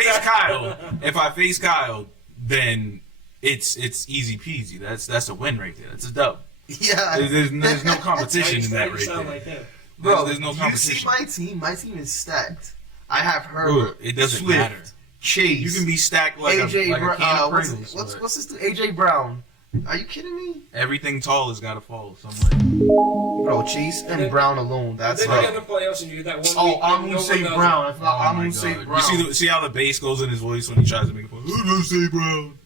face Kyle, then it's easy peasy. That's a win right there. That's a dub. Yeah. There's no competition in that You right sound there. like him. Bro, There's no you see competition. my team? My team is stacked. I have Dude, Herbert, it doesn't Swift, matter. Chase, You can be stacked like AJ a Brown. can of What's Pringles. but what's this? AJ Brown. Are you kidding me, everything tall has got to fall somewhere. bro? Chase and then- Brown alone. That's Then you get right. in the playoffs and you get that 1 Oh, week. I'm no gonna say one knows. Brown. I forgot. I'm my gonna say God. Brown. You see how the bass goes in his voice when he tries to make a point? I'm gonna say Brown.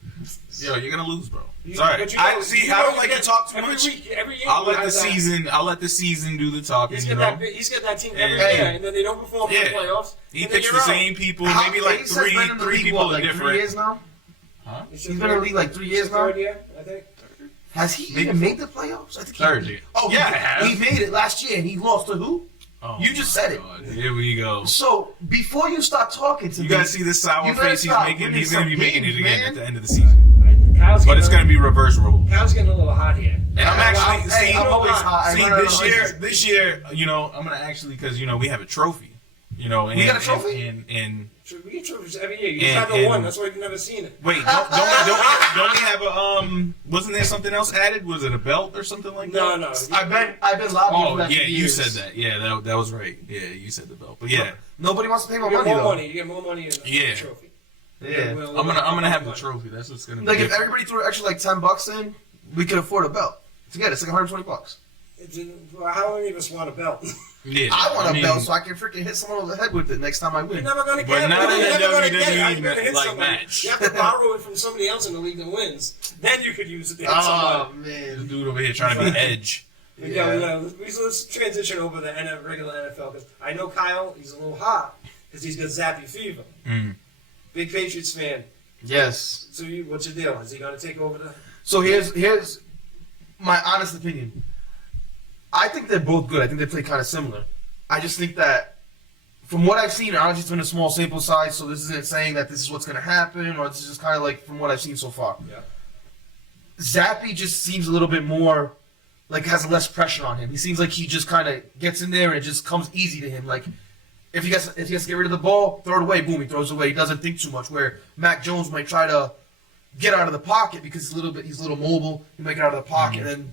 Yo, you're gonna lose, bro. You- Sorry. but you I know- see. you I know don't you like to get- talk too every much. week, every year I'll you let the have that- season. I'll let the season do the talking. He's You got know. he's got that team every Hey. year, and then they don't perform in Yeah. the playoffs. He and then picks you're the out. same people. How- Maybe like Chase has been in the three league, people what, are like different. 3 years now. Huh? It's He's his been in the third- league like 3 it's years his now. third year, I think. Has he Maybe even made the playoffs? I think he Third year. Oh, Yeah, it he has. made it last year, and he lost to who? Oh, You just my said it. God. Here we go. So before you start talking to You me, guys see this sour You better face he's stop making? winning He's gonna be some making it games, again man. at the end of the season. Kyle's But it's getting gonna be reverse role. Kyle's getting a little hot here. And I'm actually Hey, I'm always hot. see No, no, no, this no, year. listen. This year, you know, I'm gonna actually because you know we have a trophy. You know, and, We got a trophy? And We get trophies every year. You And- just haven't and- won. That's why you've never seen it. wait, don't we have a Wasn't there something else added? Was it a belt or something like No, that? no. I've been lobbying Oh for that yeah, for you years. said that. Yeah, that was right. Yeah, you said the belt. But yeah, Nobody wants to pay my You get money more though. money. You get more money in Yeah. the trophy. Yeah. I'm gonna have the trophy. That's what's gonna be. Like if different. everybody threw extra like $10 in, we could afford a belt. Forget it, it's like $120. How many of us want a belt? Yeah, I want a mean, belt so I can freaking hit someone over the head with it next time I You're win. never gonna But get it. not in You're the never gonna get it. WWE How you gonna hit like somebody? match. You have to borrow it from somebody else in the league that wins. Then you could use it to hit Oh somebody. This man. dude over here trying to be edge. Yeah. Let's transition over to the regular NFL because I know Kyle. He's a little hot because he's got zappy fever. Mm. Big Patriots fan. Yes. So what's your deal? Is he going to take over the? So here's my honest opinion. I think they're both good. I think they play kind of similar. I just think that from what I've seen, obviously it's been a small sample size, so this isn't saying that this is what's going to happen, or this is just kind of like from what I've seen so far. Yeah. Zappy just seems a little bit more like has less pressure on him. He seems like he just kind of gets in there and it just comes easy to him. Like if he has to get rid of the ball, throw it away, boom, he throws it away. He doesn't think too much. Where Mac Jones might try to get out of the pocket because he's a little mobile. He might get out of the pocket and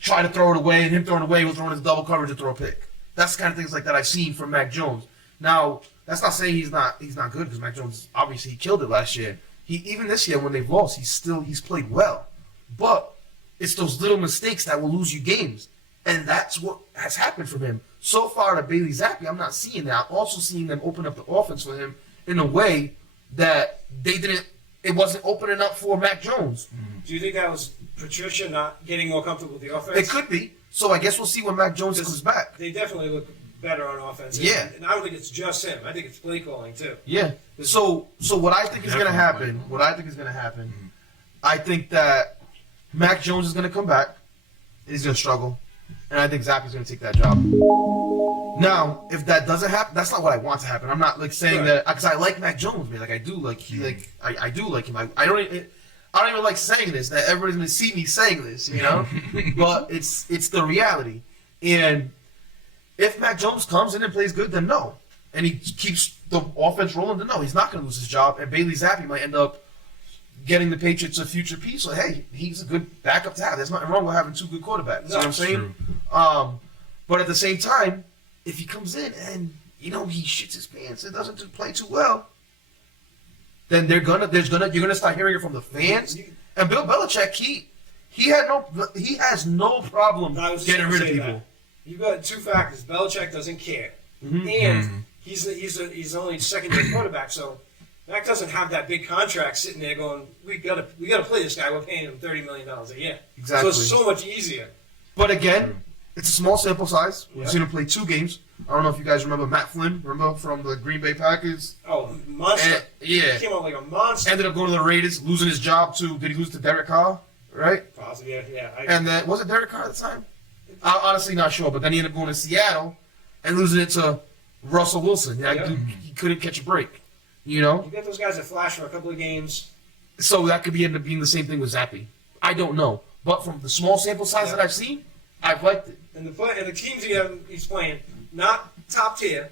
try to throw it away, and him throwing it away will throw in his double coverage and throw a pick. That's the kind of things like that I've seen from Mac Jones. Now, that's not saying he's not good because Mac Jones obviously he killed it last year. Even this year when they've lost, he's played well. But it's those little mistakes that will lose you games, and that's what has happened from him so far. To Bailey Zappi, I'm not seeing that. I'm also seeing them open up the offense for him in a way that they didn't. It wasn't opening up for Mac Jones. Do you think that was Patricia not getting more comfortable with the offense? It could be. So I guess we'll see when Mac Jones comes back. They definitely look better on offense. Yeah. And I don't think it's just him. I think it's play calling too. Yeah. So what I think is going to happen, I think that Mac Jones is going to come back. He's going to struggle. And I think Zappi's going to take that job. Now, if that doesn't happen, that's not what I want to happen. I'm not like saying that because I like Mac Jones, man. Like I do like I do like him. I don't even like saying this. That everybody's going to see me saying this, you know. But it's the reality. And if Mac Jones comes in and plays good, then no. And he keeps the offense rolling, then no, he's not going to lose his job. And Bailey Zappi might end up getting the Patriots a future piece. So, hey, he's a good backup to have. There's nothing wrong with having two good quarterbacks. You know what I'm saying? But at the same time, if he comes in and, he shits his pants and doesn't play too well, then you're gonna start hearing it from the fans. And Bill Belichick, he has no problem getting rid of people. That. You've got two factors. Belichick doesn't care, Mm-hmm. and he's only second-year quarterback, so Mac doesn't have that big contract sitting there going, we gotta play this guy. We're paying him $30 million a year. Exactly. So it's so much easier. But again, it's a small sample size. We've Yeah. seen him play 2 games. I don't know if you guys remember Matt Flynn. Remember from the Green Bay Packers? Oh, monster! Yeah. He came out like a monster. Ended up going to the Raiders, losing his job to. Did he lose to Derek Carr? Right. Possibly, yeah. And then was it Derek Carr at the time? I'm honestly not sure. But then he ended up going to Seattle and losing it to Russell Wilson. Yeah, Yeah. He couldn't catch a break. You get those guys that flash for a couple of games. So that could end up being the same thing with Zappi. I don't know. But from the small sample size that I've seen, I've liked it. And the teams he's playing, not top tier,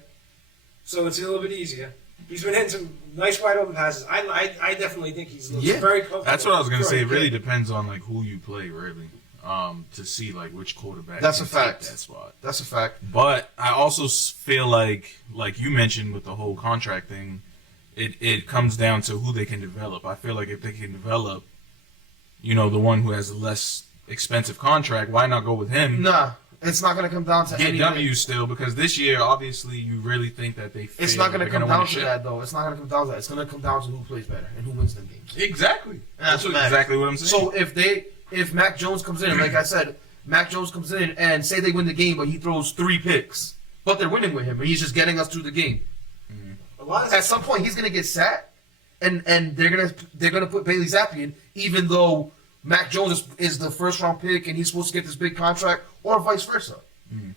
so it's a little bit easier. He's been hitting some nice wide open passes. I definitely think he's very comfortable. That's what I was gonna say. It Good. really depends on who you play, really, to see which quarterback. That's can a fact. take that spot. That's a fact. But I also feel like you mentioned with the whole contract thing, it comes down to who they can develop. I feel like if they can develop, the one who has a less expensive contract, why not go with him? Nah, it's not going to come down to Get anything. W still, because this year, obviously, you really think that they fail. It's not going to come win down a to ship. that, though. It's not going to come down to that. It's going to come down to who plays better and who wins them games. Exactly. That's what exactly what I'm saying. So if Mac Jones comes in, like I said, Mac Jones comes in and say they win the game, but he throws 3 picks, but they're winning with him, and he's just getting us through the game. At some point, he's going to get sat, and they're gonna put Bailey Zappi in, even though Mac Jones is the first round pick and he's supposed to get this big contract, or vice versa.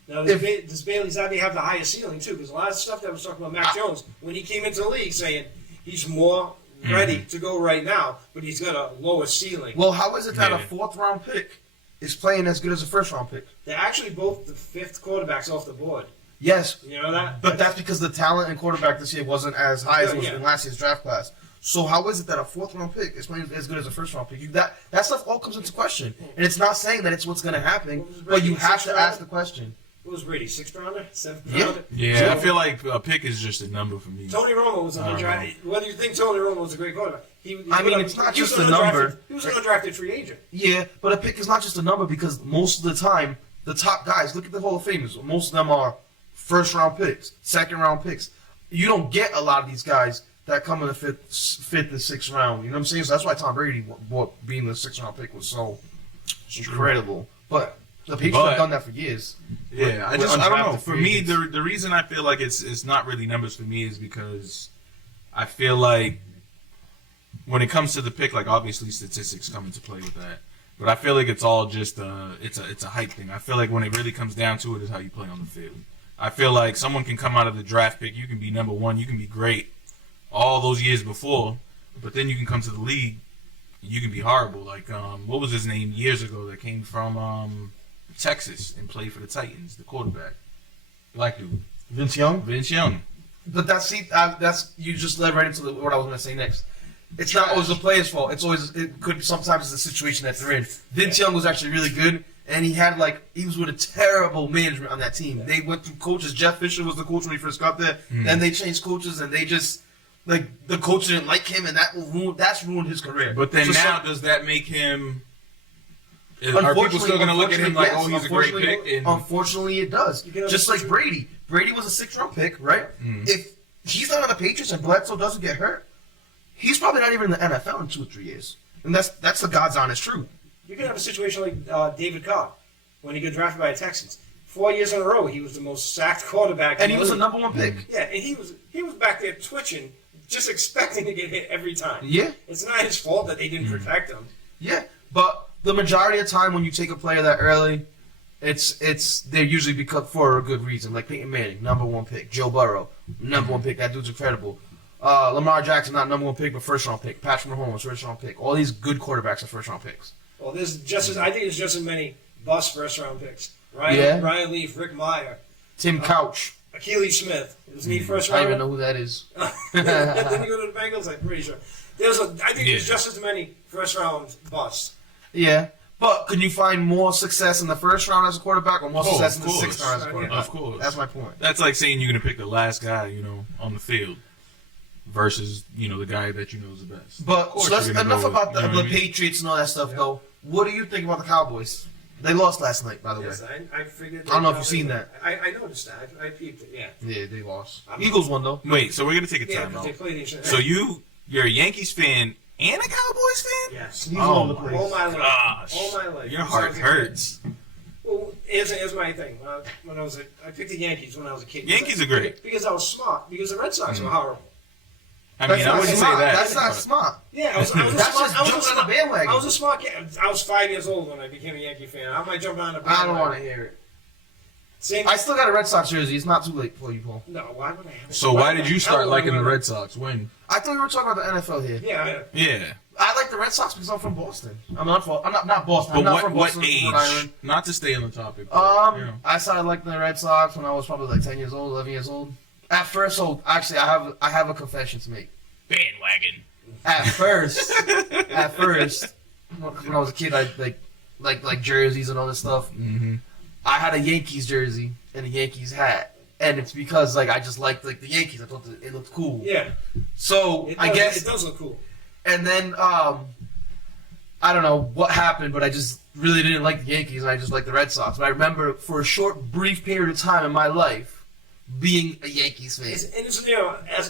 Now, does Bailey Zappi have the highest ceiling, too? Because a lot of stuff that was talking about Mac Jones, when he came into the league, saying he's more ready to go right now, but he's got a lower ceiling. Well, how is it that Yeah. a 4th round pick is playing as good as a 1st round pick? They're actually both the 5th quarterbacks off the board. Yes, You know that? but that's because the talent in quarterback this year wasn't as high as it was Yeah. in last year's draft class. So how is it that a 4th round pick is playing as good as a 1st round pick? That stuff all comes into question, and it's not saying that it's what's going to happen, but you have to ask the question. What was Brady, 6th rounder? 7th Yeah. rounder? Yeah, I feel like a pick is just a number for me. Tony Romo was undrafted. Whether you think Tony Romo was a great quarterback, it's not just a number. He was an undrafted free agent. Yeah, but a pick is not just a number because most of the time, the top guys, look at the Hall of Famers, most of them are 1st round picks, 2nd round picks. You don't get a lot of these guys that come in the 5th and 6th round. You know what I'm saying? So that's why Tom Brady being the 6th round pick was so incredible. But the Patriots have done that for years. Yeah, I with don't know. undrafted For free me, agents. the reason I feel like it's not really numbers for me is because I feel like when it comes to the pick, like obviously statistics come into play with that. But I feel like it's all just it's a hype thing. I feel like when it really comes down to it is how you play on the field. I feel like someone can come out of the draft pick, you can be number one, you can be great all those years before, but then you can come to the league, you can be horrible. Like what was his name years ago that came from Texas and played for the Titans, the quarterback, black dude, Vince Young. Vince Young. But that's you just led right into what I was going to say next. It's not always the player's fault. It could sometimes it's the situation that they're in. Vince Young was actually really good, and he was with a terrible management on that team. They went through coaches. Jeff Fisher was the coach when he first got there. Then they changed coaches, and they just the coach didn't like him, and that's ruined his career. But then does that make him? Are people still going to look at him like, oh, he's a great pick? Unfortunately, it does. Just like Brady. Brady was a 6th-round pick, right? If he's not on the Patriots and Bledsoe doesn't get hurt, he's probably not even in the NFL in 2 or 3 years. And that's the God's honest truth. You could have a situation like David Carr when he got drafted by the Texans. 4 years in a row, he was the most sacked quarterback. And he was a number 1 pick. Yeah, and he was back there twitching, just expecting to get hit every time. Yeah. It's not his fault that they didn't protect him. Yeah, but the majority of the time when you take a player that early, they're usually because for a good reason. Like Peyton Manning, number 1 pick. Joe Burrow, number 1 pick. That dude's incredible. Lamar Jackson, not number 1 pick, but 1st-round pick. Patrick Mahomes, 1st-round pick. All these good quarterbacks are 1st-round picks. Well, I think there's just as many bust 1st-round picks. Ryan Leaf, Rick Meyer, Tim Couch. Achilles Smith. Isn't he 1st I don't round? even know who that is. Didn't he go to the Bengals? I'm pretty sure. I think there's just as many 1st-round busts. Yeah. But can you find more success in the 1st round as a quarterback or more success in the 6th round as a quarterback? Of course. That's my point. That's like saying you're going to pick the last guy, on the field versus, the guy that you know is the best. But so that's enough about the Patriots and all that stuff, though. What do you think about the Cowboys? They lost last night, by the way. Yes, I figured. I don't know if you've seen that. I noticed that. I peeped it, yeah. Yeah, they lost. Eagles won, though. Wait, so we're going to take a Yeah, time because out. they played each other. So you're a Yankees fan and a Cowboys fan? Yes. He's all over the place. All my life. Gosh. All my life. Your heart hurts. Well, here's my thing. When I picked the Yankees when I was a kid. Yankees are great. Because I was smart. Because the Red Sox were horrible. I mean, I wouldn't say that. That's not smart. Yeah, I was That's just jumping on the bandwagon. I was a smart kid. I was 5 years old when I became a Yankee fan. I might jump on the bandwagon. I don't want to hear it. Same. I still got a Red Sox jersey. It's not too late for you, Paul. No, why would I have it? So why did you start liking the Red? Red Sox? When? I thought we were talking about the NFL here. Yeah, Yeah. I like the Red Sox because I'm from Boston. I'm not Boston. But I'm not from what Boston. age? Rhode Island. Not to stay on the topic. But, I started liking the Red Sox when I was probably like 10 years old, 11 years old. At first, actually, I have a confession to make. bandwagon. At first, when I was a kid, I like jerseys and all this stuff. Mm-hmm. I had a Yankees jersey and a Yankees hat, and it's because I just liked the Yankees. I thought it looked cool. Yeah. So It I guess it does look cool. And then I don't know what happened, but I just really didn't like the Yankees, and I just liked the Red Sox. But I remember for a short, brief period of time in my life being a Yankees fan.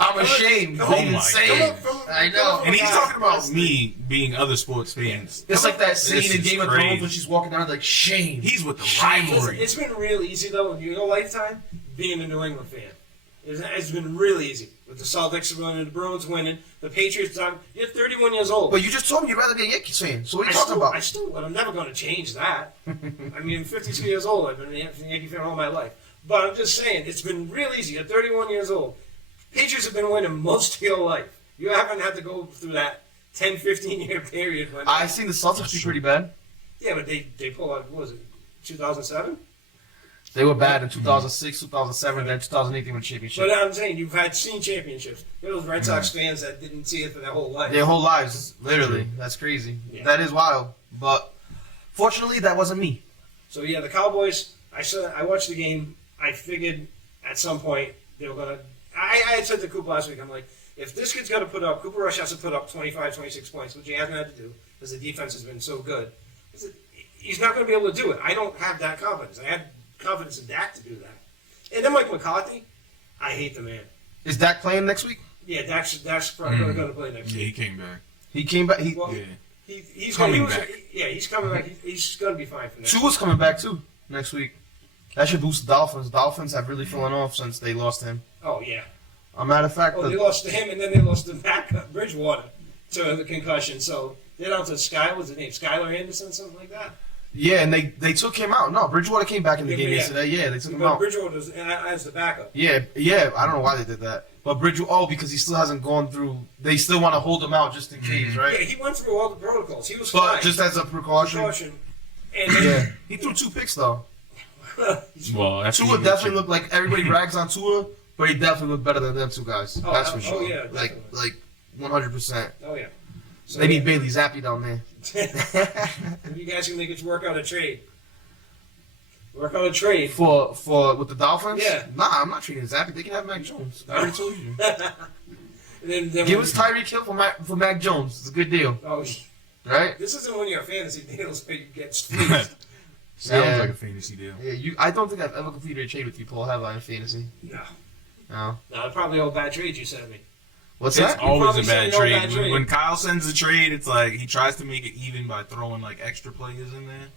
I'm ashamed. They didn't say it. I know. And he's talking about me being other sports fans. It's like that scene This in is Game of crazy. Thrones when she's walking down like shame. He's with the Shame. rivalry. It's been real easy though in your lifetime being a New England fan. It's been really easy with the Celtics winning, the Bruins winning, the Patriots. You're 31 years old. But you just told me you'd rather be a Yankees fan. So what are you talking about? I still, but I'm never going to change that. I mean, I'm 52 years old. I've been a Yankee fan all my life. But I'm just saying, it's been real easy. You're 31 years old. Patriots have been winning most of your life. You haven't had to go through that 10, 15-year period. When I seen the Celtics be pretty bad. Yeah, but they pulled out, what was it, 2007? They were bad in 2006, 2007, then 2008 they won championship. But I'm saying, you've seen championships. There was Red Sox fans that didn't see it for their whole life. Their whole lives, literally. That's crazy. Yeah. That is wild. But fortunately, that wasn't me. So yeah, the Cowboys. I watched the game. I figured at some point they were gonna. I had said to Cooper last week. I'm like, if this kid's got to put up, Cooper Rush has to put up 25, 26 points, which he hasn't had to do because the defense has been so good. He's not going to be able to do it. I don't have that confidence. I had confidence in Dak to do that. And then Mike McCarthy, I hate the man. Is Dak playing next week? Yeah, Dak's probably going to play next Yeah, week. he came back. He came back. Well, Yeah. he's Coming back. Yeah, he's coming back. He's going to be fine for next week. Tua's coming back too next week. That should boost the Dolphins. Dolphins have really fallen off since they lost him. Oh, yeah. A matter of fact, Oh, they lost to him, and then they lost to Bridgewater. to the concussion. So they're down to what's his name? Skylar Anderson, something like that. Yeah, and they took him out. No, Bridgewater came back in the Yeah, game yeah. yesterday. Yeah, they took him But out. Bridgewater's as the backup. Yeah. I don't know why they did that. But because he still hasn't gone through. They still want to hold him out just in case, Yeah, right? he went through all the protocols. He was But fine. just as a precaution. And then, Yeah, he threw 2 picks though. Well, that's Tua definitely looked like everybody rags on Tua, but he definitely looked better than them 2 guys. Oh, That's oh, for sure. oh, yeah, like definitely. 100%. Oh yeah. So They need Bailey Zappi down there. you guys can make it work out a trade. Work out a trade. For with the Dolphins? Yeah. Nah, I'm not trading Zappi. They can have Mac Jones. I already told you. Then Give us Tyreek Hill for Mac Jones. It's a good deal, Oh, right? this isn't one of your fantasy deals where you get squeezed. Sounds Yeah. like a fantasy deal. Yeah, I don't think I've ever completed a trade with you, Paul. Have I in fantasy? No. No. No, probably all bad trades you sent me. What's It's that? always probably a bad said no trade. bad trade. When Kyle sends a trade, it's like he tries to make it even by throwing like extra players in there.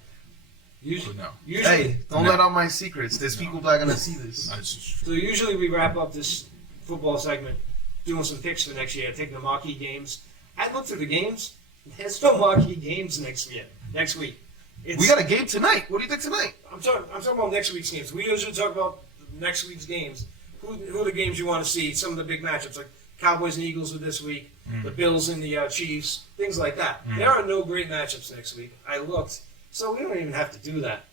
Usually, But no, usually, Hey, don't No. let out my secrets. There's people that are gonna see this. that's just so usually we wrap up this football segment doing some picks for next year, taking the marquee games. I looked through the games. There's no marquee games next week. It's, We got a game tonight. What do you think tonight? I'm talking about next week's games. We usually talk about next week's games. Who are the games you want to see? Some of the big matchups, like Cowboys and Eagles with this week, the Bills and the Chiefs, things like that. There are no great matchups next week. I looked, so we don't even have to do that.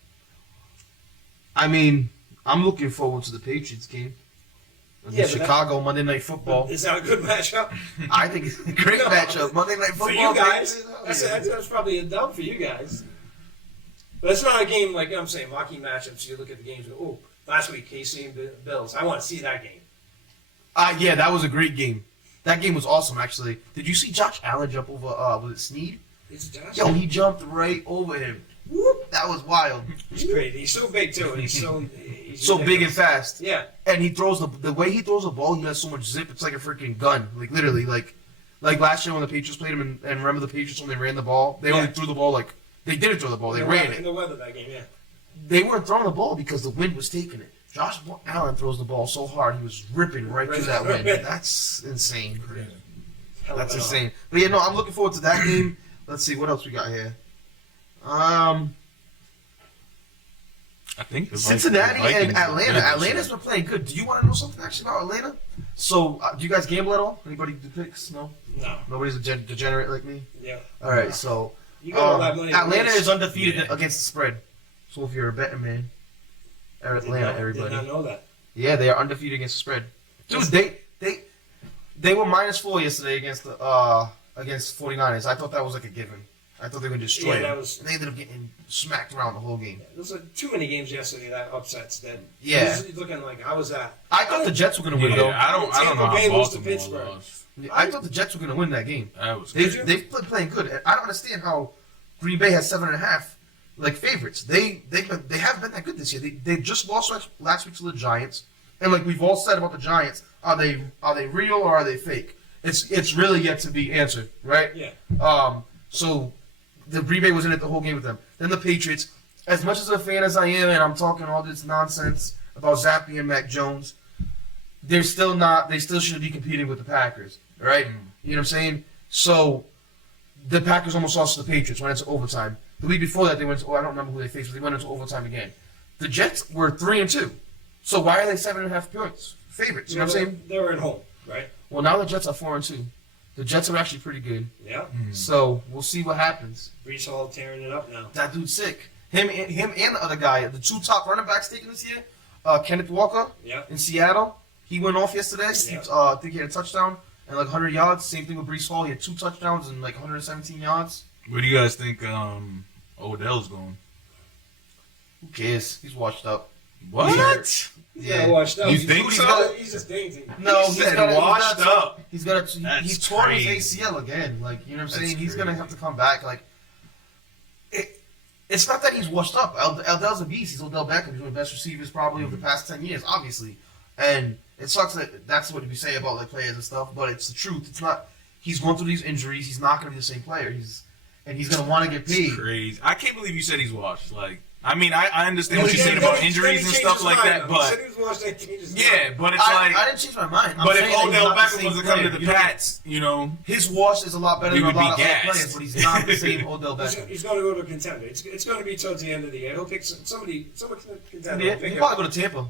I mean, I'm looking forward to the Patriots game. Yeah, but Chicago Monday Night Football. Is that a good matchup I think it's a great matchup. Monday Night Football. for you guys? Patriots, That's probably a dub for you guys. But it's not a game like I'm saying, marquee matchups. You look at the games and go, oh, last week, KC and Bills. I want to see that game. Yeah, that was a great game. That game was awesome, actually. Did you see Josh Allen jump over, was it Snead? It's Josh. Yo, he jumped right over him. Whoop, that was wild. He's crazy. He's so big, too. And he's so Big and fast. Yeah. And he throws the way he throws the ball, he has so much zip, it's like a freaking gun. Like, literally, like last year when the Patriots played him, and remember the Patriots when they ran the ball? They only Yeah. threw the ball, like, they didn't throw the ball, they ran In it. the weather that game, yeah. They weren't throwing the ball because the wind was taking it. Josh Allen throws the ball so hard, he was ripping right through that wind. That's insane. Hell That's of an insane. But yeah, no, I'm looking forward to that game. Let's see what else we got here. I think the Cincinnati Vikings and are Atlanta. good this Atlanta's year. been playing good. Do you want to know something actually about Atlanta? So, do you guys gamble at all? Anybody do picks? No. No. Nobody's a degenerate like me. Yeah. All right, so You got all that money. Atlanta is undefeated Yeah. against the spread. So if you're a betting man, Atlanta, everybody. Did not know that. Yeah, they are undefeated against the spread. Dude, they were -4 yesterday against the against 49ers. I thought that was like a given. I thought they were going to destroy Yeah, that them. was- And they ended up getting smacked around the whole game. There was too many games yesterday that upsets that. Yeah. You're looking like, how was that? I thought the Jets were going to win Yeah, though. I don't know Tampa how Bay lost to Baltimore Pittsburgh. lost. I thought the Jets were going to win that game. That was Did you? They've been playing good. I don't understand how Green Bay has 7.5 like favorites. They haven't been that good this year. They just lost last week to the Giants, and like we've all said about the Giants, are they real or are they fake? It's really yet to be answered, right? Yeah. So the Green Bay was in it the whole game with them. Then the Patriots. As much as a fan as I am, and I'm talking all this nonsense about Zappi and Mac Jones, they're still not. They still shouldn't be competing with the Packers, right? You know what I'm saying? So the Packers almost lost to the Patriots, went into overtime. The week before that, they went. I don't remember who they faced, but they went into overtime again. The Jets were 3-2. So why are they 7.5 points favorites? You know what I'm saying? They were at home, right? Well, now the Jets are 4-2. The Jets are actually pretty good. Yeah. So we'll see what happens. Brees Hall tearing it up now. That dude's sick. Him and the other guy, the 2 top running backs taken this year, Kenneth Walker Yeah. in Seattle. He went off yesterday. Yeah. I think he had a touchdown and like 100 yards. Same thing with Brees Hall. He had 2 touchdowns and like 117 yards. Where do you guys think Odell's going? Who cares? He's washed up. What? Yeah, washed up. You He's- think he's so? got- He's just dainty. No, He said washed up. He's got he That's tore his crazy. ACL again. Like, you know what I'm saying? That's He's gonna crazy. have to come back. Like, it's not that he's washed up. Odell's a beast. He's Odell Beckham. He's one of the best receivers probably of the past 10 years, obviously. And it sucks that that's what we say about like players and stuff, but it's the truth. It's not. He's going through these injuries. He's not gonna be the same player. He's gonna want to get paid. It's crazy. I can't believe you said he's washed. Like I mean, I understand what you're saying about injuries and stuff like that, but yeah, but it's like. I didn't change my mind. I'm But if saying that he's Odell not the Beckham same was to come to player, the you know? Pats, you know, His wash is a lot better We than a would lot be of other gassed. players, but he's not the same Odell Beckham. He's going to go to a contender. It's going to be towards the end of the year. He'll pick somebody contender. Yeah, He'll pick he'd him. probably go to Tampa.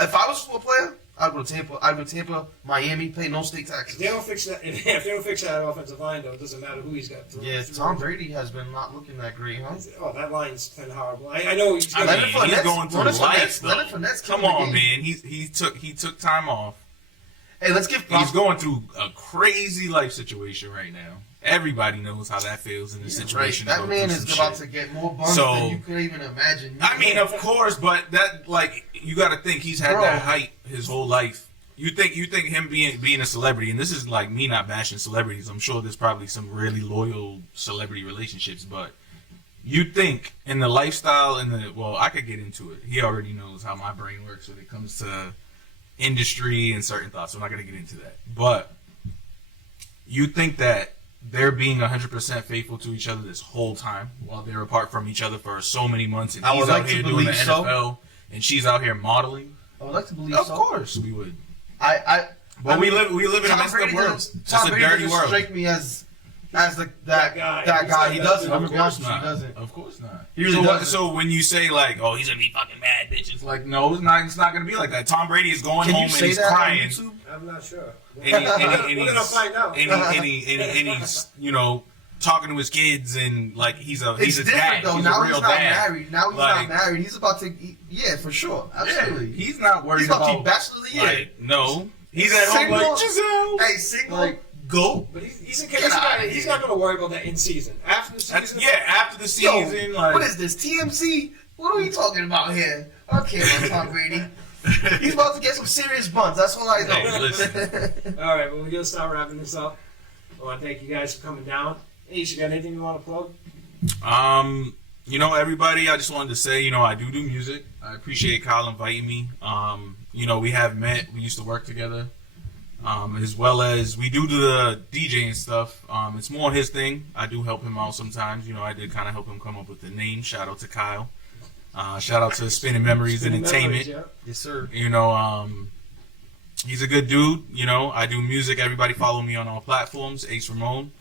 If I was a football player, I'd go to Tampa. I'd go to Tampa, Miami, pay no state If taxes. they don't fix that, if they don't fix that offensive line, though, it doesn't matter who he's got. Yeah, Tom Brady has been not looking that great, huh? Oh, that line's kind of horrible. I know he's I going mean, Leonard he's Fournette's- going through Leonard life Fournette's- though. Leonard Fournette's Come killing the on, game. man. He took time off. Hey, let's give He's props. going through a crazy life situation right now. Everybody knows how that feels in this Right, situation. that man is about to get more buns than you could even imagine. I mean, of course, but that like you got to think he's had Bro. that hype his whole life. You think him being a celebrity, and this is like me not bashing celebrities. I'm sure there's probably some really loyal celebrity relationships, but you think in the lifestyle and I could get into it. He already knows how my brain works when it comes to industry and certain thoughts. So I'm not gonna get into that, but you think that they're being 100% faithful to each other this whole time while they're apart from each other for so many months, and I he's would out like to here doing the believe so. NFL, and she's out here modeling. I would like to believe Of so. course, we would. But we live in a Tom messed up Brady world. doesn't- It's Tom a Brady dirty doesn't world. strike me as that guy. That He's guy. not He that doesn't. dude. I'm Of gonna be course honest with you, he not. doesn't. Of course not. He really doesn't. So when you say like, oh, he's gonna be fucking mad, bitch, it's like, no, it's not. It's not gonna be like that. Tom Brady is going Can home you and say he's that crying. on YouTube? I'm not sure. And We're gonna find out. And he's talking to his kids and like he's a It's different dad. though. He's Now a real he's not dad. married. Now he's Like- not married. He's about to. Yeah, for sure. Absolutely. Yeah, he's not worried He's about to be about bachelor of the year. like, no. He's at home Single- like Giselle. Hey, single. Like, go. But he's Get outta he's here. not going to worry about that in season. After the That's, season, after the Yo, season, like what is this? TMC? What are we talking about here? I don't care about Tom Brady. He's about to get some serious buns. That's all I know. Hey, listen. All right, well, we're going to start wrapping this up. I want to thank you guys for coming down. Ace, you got anything you want to plug? Everybody, I just wanted to say, I do music. I appreciate Kyle inviting me. We have met. We used to work together. As well as we do the DJing stuff. It's more his thing. I do help him out sometimes. I did kind of help him come up with the name. Shout out to Kyle. Shout out to Spinning Memories Entertainment. Yes, sir. He's a good dude. I do music. Everybody follow me on all platforms. Ace Ramon.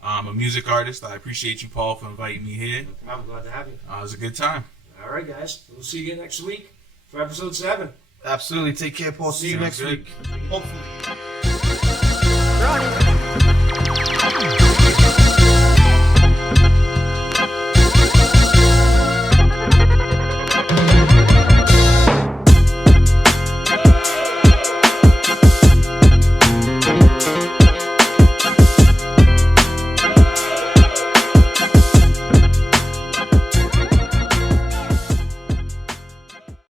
I'm a music artist. I appreciate you, Paul, for inviting me here. I'm glad to have you. It was a good time. All right, guys. We'll see you again next week for episode 7. Absolutely. Take care, Paul. See you Sounds next good. week. Hopefully.